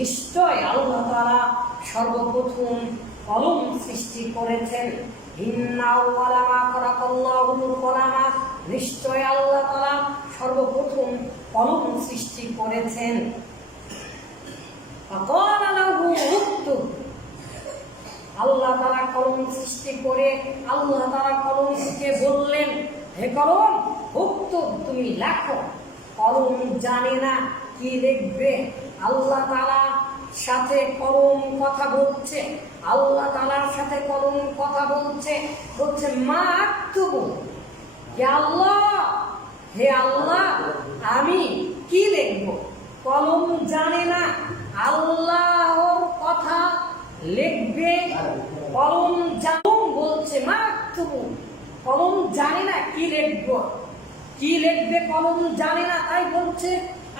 নিশ্চয় আল্লাহ তাআলা সর্বপ্রথম কলম সৃষ্টি করেছেন। ইন্না আউওয়ালা মা খালাকাল্লাহুল কলামা, নিশ্চয় আল্লাহ তাআলা সর্বপ্রথম কলম সৃষ্টি করেছেন। ফাকালা লাহু উক্তুব, আল্লাহ তাআলা কলম সৃষ্টি করে আল্লাহ তাআলা কলমকে বললেন, হে কলম উক্তুব, তুমি লেখো। কলম জানে না কি লিখবে। আল্লাহ তাআলার সাথে কলম কথা বলছে, আল্লাহ তাআলার সাথে কলম কথা বলছে, বলছে মা আক্তুবু, হে আল্লাহ, হে আল্লাহ, আমি কি লিখবো। কলম জানে না আল্লাহর কথা লিখবে। কলম জানুম বলছে মা আক্তুবু, কলম জানে না কি লিখবো, কি লিখবে কলম জানে না, তাই বলছে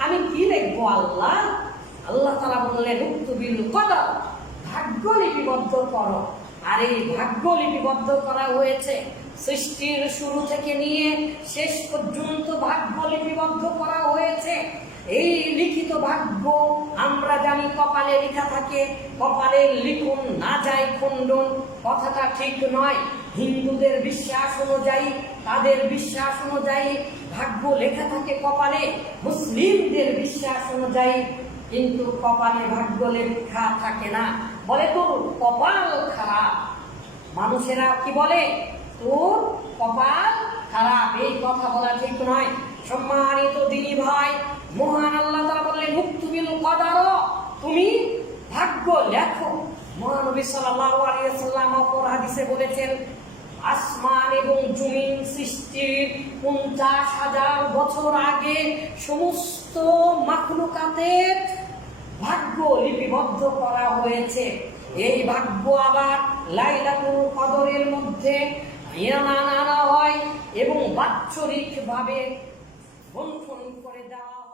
আমি কি লিখবো আল্লাহ। আল্লাহ তাআলা বললেন উক্তুবিল কদর, ভাগ্য লিপিবদ্ধ করো। আর এই ভাগ্য লিপিবদ্ধ করা হয়েছে সৃষ্টির শুরু থেকে নিয়ে শেষ পর্যন্ত ভাগ্য লিপিবদ্ধ করা হয়েছে। এই লিখিত ভাগ্য আমরা জানি কপালে লেখা থাকে, কপালের লিখন না যায় খণ্ডন, কথাটা ঠিক নয়। হিন্দুদের বিশ্বাস অনুযায়ী, তাদের বিশ্বাস অনুযায়ী ভাগ্য লেখা থাকে কপালে, মুসলিমদের বিশ্বাস অনুযায়ী কিন্তু কপালে ভাগ্য লেখা থাকে না। বলে তোর কপাল খারাপ। মানুষেরা কি বলে, তোর কপাল খারাপ। এই কথা বলা ঠিক নয়। সম্মানিত দিনী ভাই, মহান আল্লাহ তাআলা বললেন উক্তুবিল কদর, তুমি ভাগ্য লেখো। মহানবী সাল্লাল্লাহু আলাইহি ওয়াসাল্লাম অপর হাদিসে বলেছেন, আসমান এবং জমিন সৃষ্টির 50,000 বছর আগে সমস্ত মাখলুকাতের ভাগ্য লিপিবদ্ধ করা হয়েছে। এই ভাগ্য আবার লাইলাতুল কদরের মধ্যে আনা হয় এবং বাৎসরিক ভাবে বন্টন করে দেওয়া হয়।